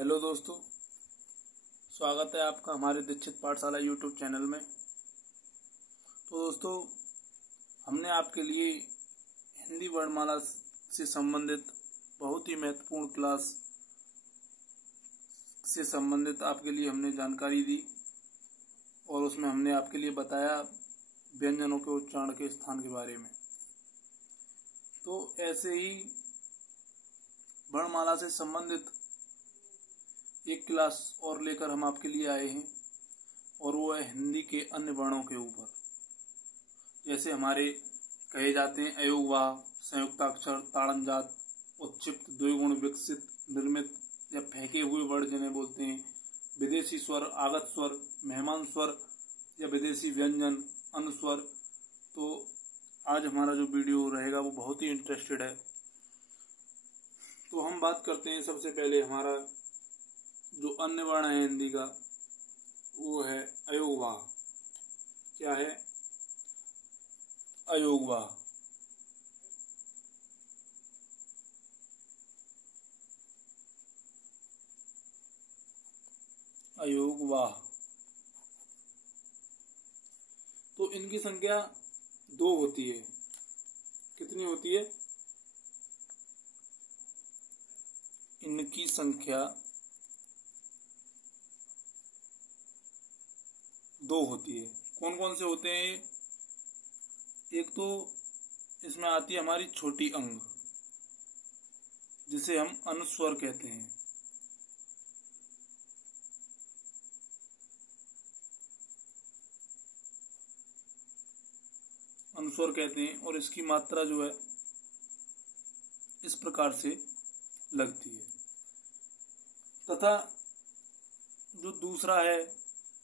Hello दोस्तों, स्वागत है आपका हमारे दीक्षित पाठशाला यूट्यूब चैनल में। तो दोस्तों, हमने आपके लिए हिंदी वर्णमाला से संबंधित बहुत ही महत्वपूर्ण क्लास से संबंधित आपके लिए हमने जानकारी दी और उसमें हमने आपके लिए बताया व्यंजनों के उच्चारण के स्थान के बारे में। तो ऐसे ही वर्णमाला से संबंधित एक क्लास और लेकर हम आपके लिए आए हैं और वो है हिंदी के अन्य वर्णों के ऊपर। जैसे हमारे कहे जाते हैं अयोगवाह, संयुक्ताक्षर, ताड़नजात, उत्क्षिप्त, द्विगुण, विकसित, निर्मित या फेंके हुए वर्ण जिन्हें बोलते हैं, विदेशी स्वर, आगत स्वर, मेहमान स्वर या विदेशी व्यंजन, अनुस्वर। तो आज हमारा जो वीडियो रहेगा वो बहुत ही इंटरेस्टेड है। तो हम बात करते हैं सबसे पहले हमारा जो अन्य वर्ण है हिंदी का वो है अयोगवाह। क्या है? अयोगवाह। अयोगवाह। तो इनकी संख्या 2 होती है। कितनी होती है? इनकी संख्या 2 होती है। कौन कौन से होते हैं? एक तो इसमें आती है हमारी छोटी अंग, जिसे हम अनुस्वर कहते हैं। अनुस्वर कहते हैं और इसकी मात्रा जो है इस प्रकार से लगती है। तथा जो दूसरा है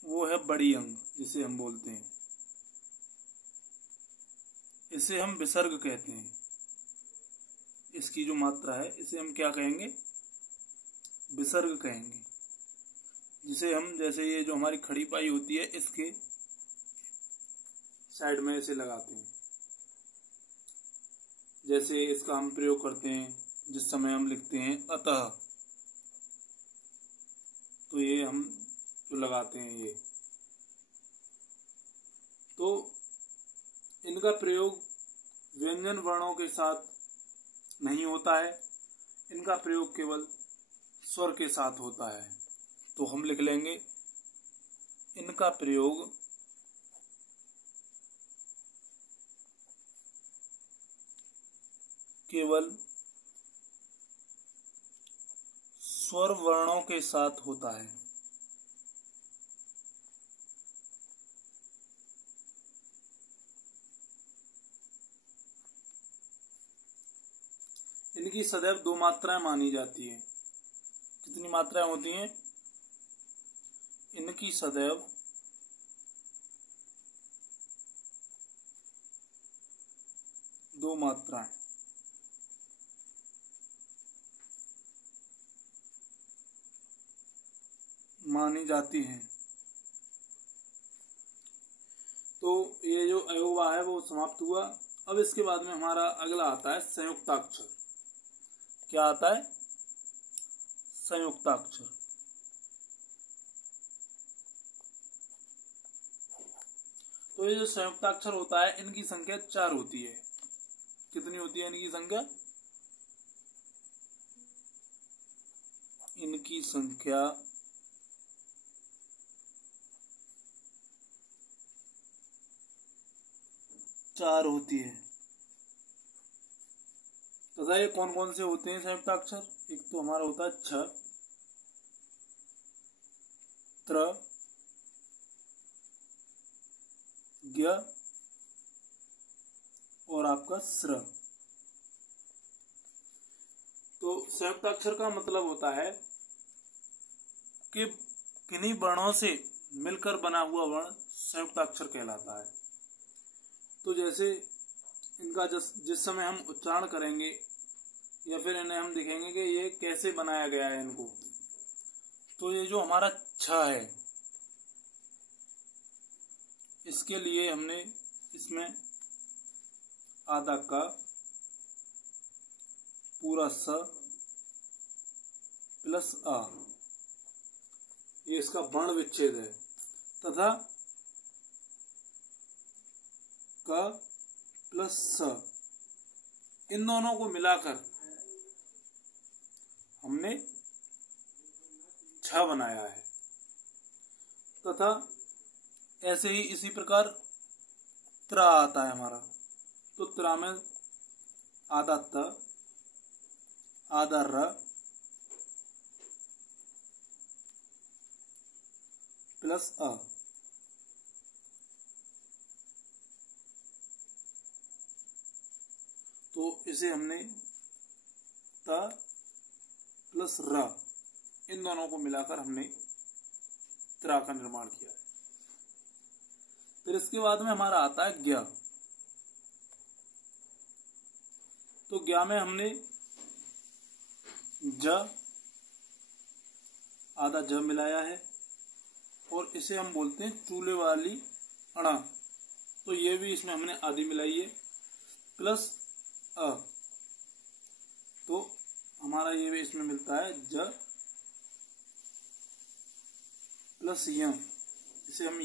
वो है बड़ी अंग, जिसे हम बोलते हैं, इसे हम विसर्ग कहते हैं। इसकी जो मात्रा है इसे हम क्या कहेंगे? विसर्ग कहेंगे। जिसे हम जैसे ये जो हमारी खड़ी पाई होती है इसके साइड में ऐसे लगाते हैं। जैसे इसका हम प्रयोग करते हैं जिस समय हम लिखते हैं अतः, तो ये हम जो लगाते हैं ये, तो इनका प्रयोग व्यंजन वर्णों के साथ नहीं होता है। इनका प्रयोग केवल स्वर के साथ होता है। तो हम लिख लेंगे इनका प्रयोग केवल स्वर वर्णों के साथ होता है। इनकी सदैव 2 मात्राएं मानी जाती हैं। कितनी मात्राएं होती हैं? इनकी सदैव 2 मात्राएं मानी जाती हैं। तो ये जो अयोगवाह है वो समाप्त हुआ। अब इसके बाद में हमारा अगला आता है संयुक्ताक्षर। क्या आता है? संयुक्ताक्षर। तो ये जो संयुक्ताक्षर होता है इनकी संख्या 4 होती है। कितनी होती है इनकी संख्या? इनकी संख्या 4 होती है। तथा ये कौन कौन से होते हैं संयुक्ताक्षर? एक तो हमारा होता है छ, त्र, ज्ञ और आपका स्र। तो संयुक्ताक्षर का मतलब होता है कि किन्हीं वर्णों से मिलकर बना हुआ वर्ण संयुक्ताक्षर कहलाता है। तो जैसे इनका जिस समय हम उच्चारण करेंगे या फिर इन्हें हम देखेंगे कि ये कैसे बनाया गया है इनको, तो ये जो हमारा छ है इसके लिए हमने इसमें आधा का पूरा स प्लस आ ये इसका वर्ण विच्छेद है, तथा क प्लस स, इन दोनों को मिलाकर हमने छ बनाया है। तथा ऐसे ही इसी प्रकार त्रा आता है हमारा, तो त्रा में आधा त, आधा र प्लस अ, तो इसे हमने त प्लस र, इन दोनों को मिलाकर हमने त्रा का निर्माण किया है। फिर इसके बाद में हमारा आता है ज्ञ। तो ज्ञ में हमने ज, आधा ज मिलाया है, और इसे हम बोलते हैं चूल्हे वाली अणा, तो ये भी इसमें हमने आधी मिलाई है, प्लस अ, तो हमारा ये भी इसमें मिलता है ज प्लस य, इसे हम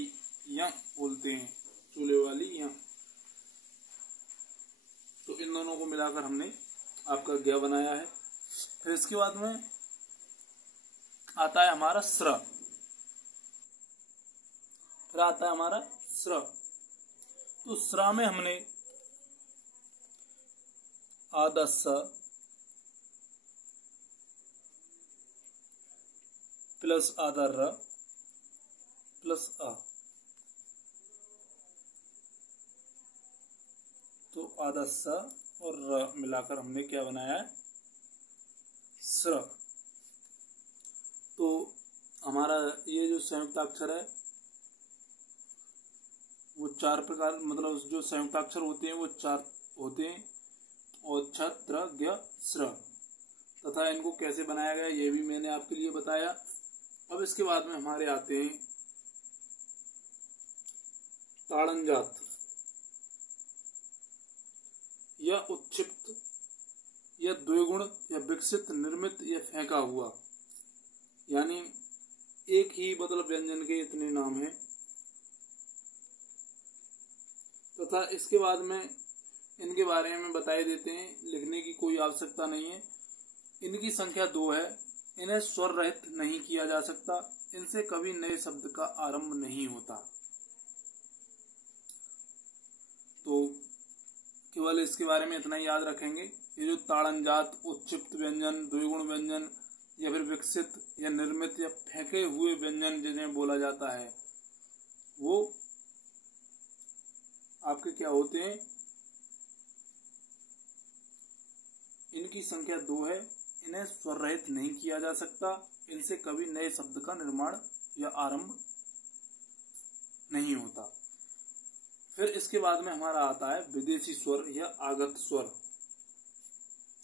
य बोलते हैं, चूल्हे वाली य। तो इन दोनों को मिलाकर हमने आपका ज्ञ बनाया है। फिर इसके बाद में आता है हमारा स्र। फिर आता है हमारा स्र। तो स्र में हमने आधा स प्लस आधा र प्लस अ, तो आधा स और र मिलाकर हमने क्या बनाया है, स्र। तो हमारा ये जो संयुक्ताक्षर है वो चार प्रकार, मतलब जो संयुक्ताक्षर होते हैं वो चार होते हैं, और छ, त्र, ज्ञ, स्र, तथा इनको कैसे बनाया गया ये भी मैंने आपके लिए बताया। अब इसके बाद में हमारे आते हैं ताड़नजात या उत्क्षिप्त या द्विगुण या विकसित, निर्मित या फेंका हुआ, यानी एक ही मतलब व्यंजन के इतने नाम हैं। तथा इसके बाद में इनके बारे में बताए देते हैं, लिखने की कोई आवश्यकता नहीं है। इनकी संख्या 2 है। इन्हें स्वर रहित नहीं किया जा सकता, इनसे कभी नए शब्द का आरंभ नहीं होता। तो केवल इसके बारे में इतना ही याद रखेंगे। ये जो ताड़नजात, उत्क्षिप्त व्यंजन, द्विगुण व्यंजन या फिर विकसित या निर्मित या फेंके हुए व्यंजन जिन्हें बोला जाता है, वो आपके क्या होते हैं, इनकी संख्या 2 है। इन्हें स्वर रहित नहीं किया जा सकता, इनसे कभी नए शब्द का निर्माण या आरंभ नहीं होता। फिर इसके बाद में हमारा आता है विदेशी स्वर या आगत स्वर।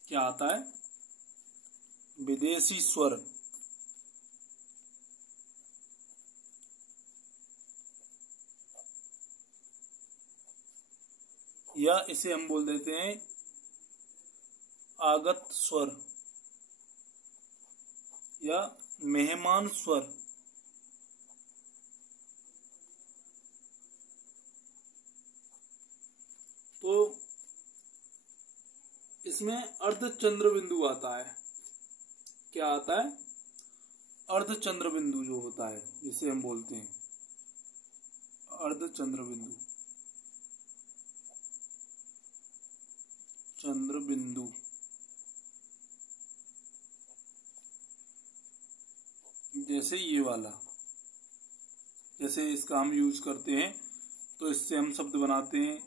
क्या आता है, विदेशी स्वर। या इसे हम बोल देते हैं आगत स्वर या मेहमान स्वर। तो इसमें अर्धचंद्र बिंदु आता है। क्या आता है, अर्धचंद्र बिंदु जो होता है, जिसे हम बोलते हैं अर्धचंद्र बिंदु, चंद्र बिंदु। जैसे ये वाला, जैसे इसका हम यूज करते हैं, तो इससे हम शब्द बनाते हैं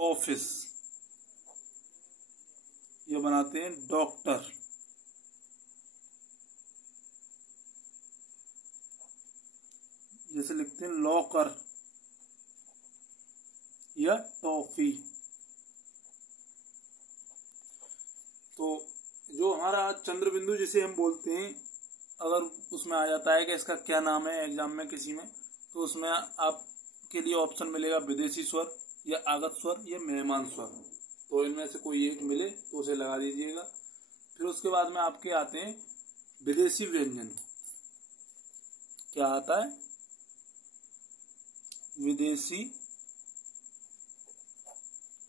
ऑफिस, या बनाते हैं डॉक्टर, जैसे लिखते हैं लॉकर या टॉफी। तो जो हमारा चंद्र बिंदु जिसे हम बोलते हैं, अगर उसमें आ जाता है कि इसका क्या नाम है एग्जाम में किसी में, तो उसमें आपके लिए ऑप्शन मिलेगा विदेशी स्वर या आगत स्वर या मेहमान स्वर। तो इनमें से कोई एक मिले तो उसे लगा दीजिएगा। फिर उसके बाद में आपके आते हैं विदेशी व्यंजन। क्या आता है? विदेशी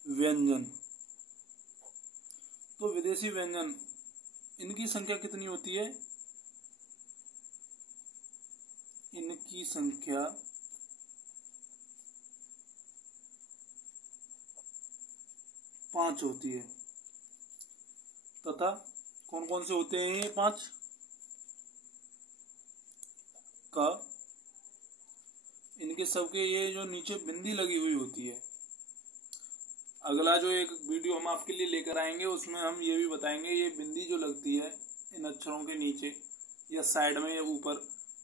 व्यंजन। तो विदेशी व्यंजन, इनकी संख्या कितनी होती है? इनकी संख्या 5 होती है। तथा कौन कौन से होते हैं ये 5? क, इनके सबके ये जो नीचे बिंदी लगी हुई होती है। अगला जो एक वीडियो हम आपके लिए लेकर आएंगे उसमें हम ये भी बताएंगे ये बिंदी जो लगती है इन अक्षरों के नीचे या साइड में या ऊपर,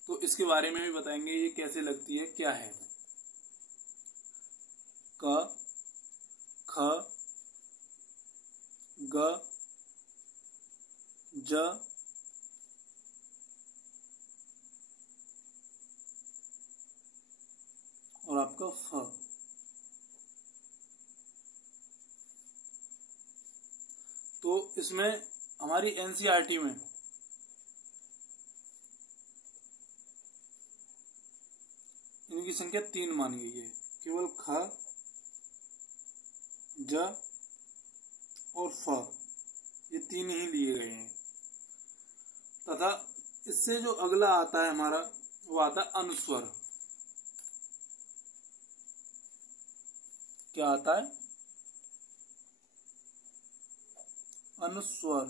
तो इसके बारे में भी बताएंगे ये कैसे लगती है, क्या है। क, ख, ग, ज, और आपका फ। तो इसमें हमारी एनसीईआरटी में इनकी संख्या 3 मानी गई है। केवल ख, ज और फ, ये 3 ही लिए गए हैं। तथा इससे जो अगला आता है हमारा, वो आता है अनुस्वर। क्या आता है? अनुस्वर।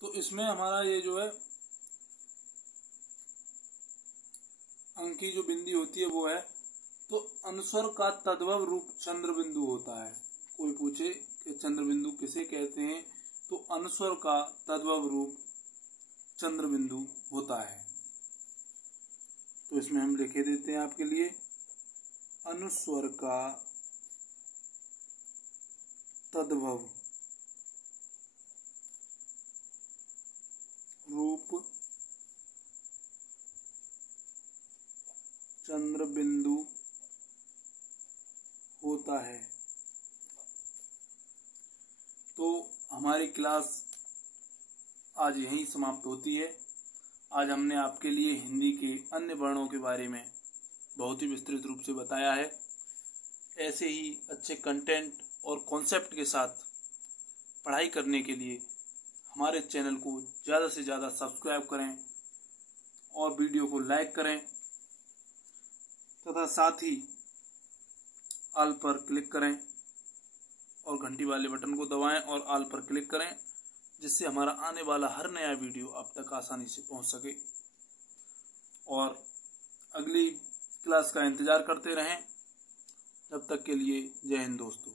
तो इसमें हमारा ये जो है अंक की जो बिंदी होती है वो है, तो अनुस्वर का तद्भव रूप चंद्र बिंदु होता है। कोई पूछे कि चंद्र बिंदु किसे कहते हैं, तो अनुस्वर का तद्भव रूप चंद्र बिंदु होता है। तो इसमें हम लिखे देते हैं आपके लिए, अनुस्वर का तद्भव रूप चंद्र बिंदु होता है। तो हमारी क्लास आज यहीं समाप्त होती है। आज हमने आपके लिए हिंदी के अन्य वर्णों के बारे में बहुत ही विस्तृत रूप से बताया है। ऐसे ही अच्छे कंटेंट और कॉन्सेप्ट के साथ पढ़ाई करने के लिए हमारे चैनल को ज़्यादा से ज़्यादा सब्सक्राइब करें और वीडियो को लाइक करें तथा साथ ही ऑल पर क्लिक करें और घंटी वाले बटन को दबाएं और ऑल पर क्लिक करें, जिससे हमारा आने वाला हर नया वीडियो आप तक आसानी से पहुंच सके। और अगली क्लास का इंतज़ार करते रहें। तब तक के लिए जय हिंद दोस्तों।